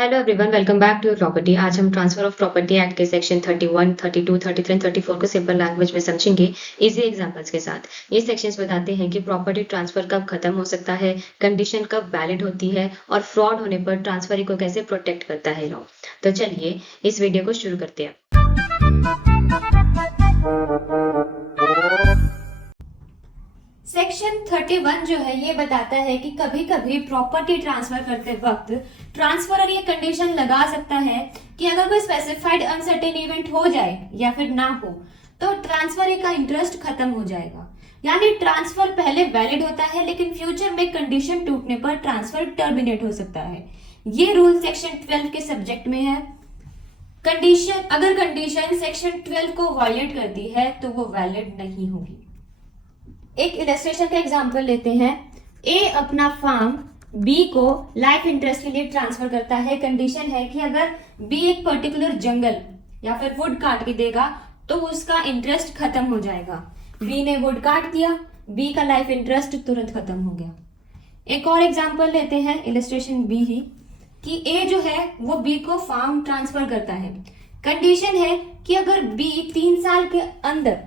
Hello everyone, welcome back to property. आज हम transfer of property act के section 31, 32, 33 and 34 को सिंपल लैंग्वेज में समझेंगे इजी एग्जांपल्स के साथ। ये सेक्शंस बताते हैं कि प्रॉपर्टी ट्रांसफर कब खत्म हो सकता है, कंडीशन कब वैलिड होती है और फ्रॉड होने पर ट्रांसफरी को कैसे प्रोटेक्ट करता है लॉ। तो चलिए इस वीडियो को शुरू करते हैं। सेक्शन 31 जो है ये बताता है कि कभी कभी प्रॉपर्टी ट्रांसफर करते वक्त ट्रांसफरर ये कंडीशन लगा सकता है कि अगर कोई स्पेसिफाइड अनसर्टेन इवेंट हो जाए या फिर ना हो तो ट्रांसफर का इंटरेस्ट खत्म हो जाएगा। यानी ट्रांसफर पहले वैलिड होता है लेकिन फ्यूचर में कंडीशन टूटने पर ट्रांसफर टर्मिनेट हो सकता है। ये रूल सेक्शन 12 के सब्जेक्ट में है। अगर कंडीशन सेक्शन 12 को वायलेट करती है तो वो वैलिड नहीं होगी। एक इलस्ट्रेशन का एग्जांपल लेते हैं। ए अपना फार्म बी को लाइफ इंटरेस्ट के लिए ट्रांसफर करता है। कंडीशन है कि अगर बी एक पर्टिकुलर जंगल या फिर वुड काट के देगा तो उसका इंटरेस्ट खत्म हो जाएगा। बी ने वुड काट दिया, बी का लाइफ इंटरेस्ट तुरंत खत्म हो गया। एक और एग्जांपल लेते हैं, इलस्ट्रेशन बी ही, कि ए जो है वो बी को फार्म ट्रांसफर करता है। कंडीशन है कि अगर बी 3 साल के अंदर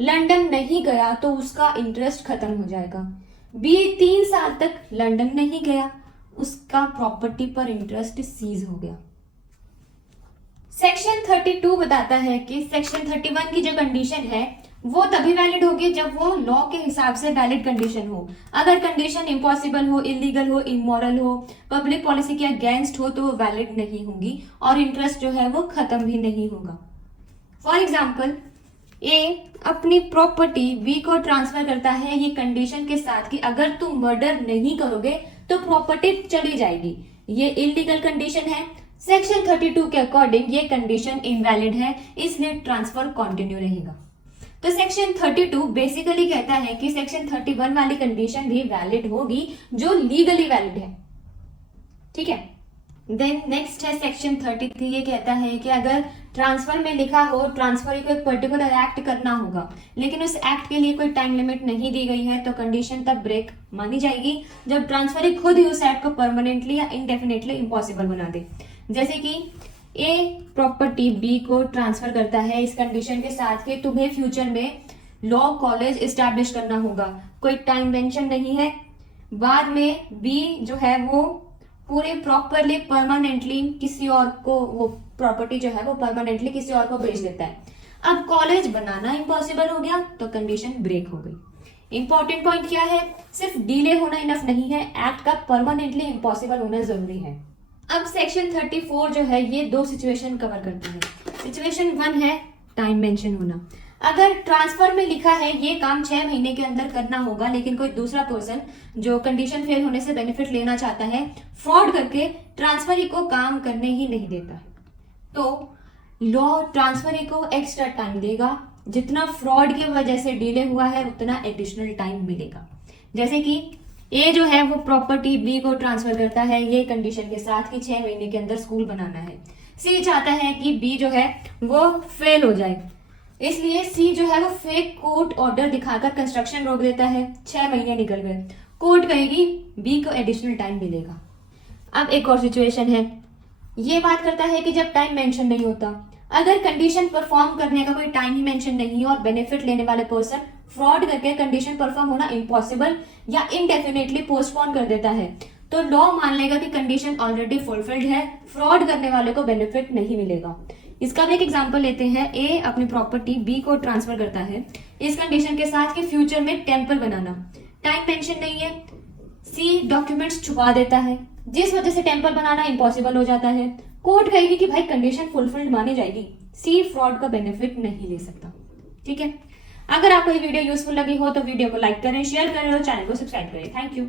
लंदन नहीं गया तो उसका इंटरेस्ट खत्म हो जाएगा। बी 3 साल तक लंदन नहीं गया, उसका प्रॉपर्टी पर इंटरेस्ट सीज हो गया। सेक्शन 32 बताता है कि सेक्शन 31 की जो कंडीशन है वो तभी वैलिड होगी जब वो लॉ के हिसाब से वैलिड कंडीशन हो। अगर कंडीशन इम्पॉसिबल हो, इलीगल हो, इमोरल हो, पब्लिक पॉलिसी के अगेंस्ट हो तो वो वैलिड नहीं होगी और इंटरेस्ट जो है वो खत्म भी नहीं होगा। फॉर एग्जाम्पल, ए अपनी प्रॉपर्टी बी को ट्रांसफर करता है ये कंडीशन के साथ कि अगर तुम मर्डर नहीं करोगे तो प्रॉपर्टी चली जाएगी। ये इलीगल कंडीशन है। सेक्शन 32 के अकॉर्डिंग ये कंडीशन इनवैलिड है, इसलिए ट्रांसफर कंटिन्यू रहेगा। तो सेक्शन 32 बेसिकली कहता है कि सेक्शन 31 वाली कंडीशन भी वैलिड होगी जो लीगली वैलिड है। ठीक है। देन नेक्स्ट है सेक्शन 33। ये कहता है कि अगर ट्रांसफर में लिखा हो ट्रांसफर को एक पर्टिकुलर एक्ट करना होगा लेकिन उस एक्ट के लिए कोई टाइम लिमिट नहीं दी गई है तो कंडीशन तब ब्रेक मानी जाएगी जब ट्रांसफर खुद ही उस एक्ट को परमानेंटली या इंडेफिनेटली इम्पॉसिबल बना दे। जैसे कि ए प्रॉपर्टी बी को ट्रांसफर करता है इस कंडीशन के साथ कि तुम्हें फ्यूचर में लॉ कॉलेज इस्टेब्लिश करना होगा, कोई टाइम मेंशन नहीं है। बाद में बी जो है वो पूरे प्रॉपरली परमानेंटली किसी और को वो प्रॉपर्टी जो है वो परमानेंटली किसी और को बेच देता है। अब कॉलेज बनाना इम्पॉसिबल हो गया तो कंडीशन ब्रेक हो गई। इंपॉर्टेंट पॉइंट क्या है, सिर्फ डिले होना इनफ नहीं है, एक्ट का परमानेंटली इम्पॉसिबल होना जरूरी है। अब सेक्शन 34 जो है ये 2 सिचुएशन कवर करता है। सिचुएशन 1 है टाइम मेंशन होना। अगर ट्रांसफर में लिखा है ये काम 6 महीने के अंदर करना होगा लेकिन कोई दूसरा पर्सन जो कंडीशन फेल होने से बेनिफिट लेना चाहता है फ्रॉड करके ट्रांसफर को काम करने ही नहीं देता तो लॉ ट्रांसफर को एक्स्ट्रा टाइम देगा। जितना फ्रॉड की वजह से डिले हुआ है उतना एडिशनल टाइम मिलेगा। जैसे कि ए जो है वो प्रॉपर्टी बी को ट्रांसफर करता है ये कंडीशन के साथ कि 6 महीने के अंदर स्कूल बनाना है। सी चाहता है कि बी जो है वो फेल हो जाए, इसलिए सी जो है वो फेक कोर्ट ऑर्डर दिखाकर कंस्ट्रक्शन रोक देता है। 6 महीने निकल गए, कोर्ट कहेगी बी को एडिशनल टाइम मिलेगा। अब एक और सिचुएशन है, ये बात करता है कि जब टाइम मेंशन नहीं होता, अगर कंडीशन परफॉर्म करने का कोई टाइम ही मेंशन नहीं है और बेनिफिट लेने वाले पर्सन फ्रॉड करके कंडीशन परफॉर्म होना इम्पॉसिबल या इनडेफिनेटली पोस्टपोन कर देता है तो लॉ मान लेगा कि कंडीशन ऑलरेडी फुलफिल्ड है, फ्रॉड करने वाले को बेनिफिट नहीं मिलेगा। इसका भी एक एग्जांपल लेते हैं। ए अपनी प्रॉपर्टी बी को ट्रांसफर करता है इस कंडीशन के साथ कि फ्यूचर में टेम्पल बनाना, टाइम मेंशन नहीं है। सी डॉक्यूमेंट्स छुपा देता है जिस वजह से टेम्पल बनाना इम्पॉसिबल हो जाता है। कोर्ट कहेगी कि भाई कंडीशन फुलफिल्ड मानी जाएगी, सी फ्रॉड का बेनिफिट नहीं ले सकता। ठीक है। अगर आपको ये वीडियो यूजफुल लगी हो तो वीडियो को लाइक करें, शेयर करें और चैनल को सब्सक्राइब करें। Thank you.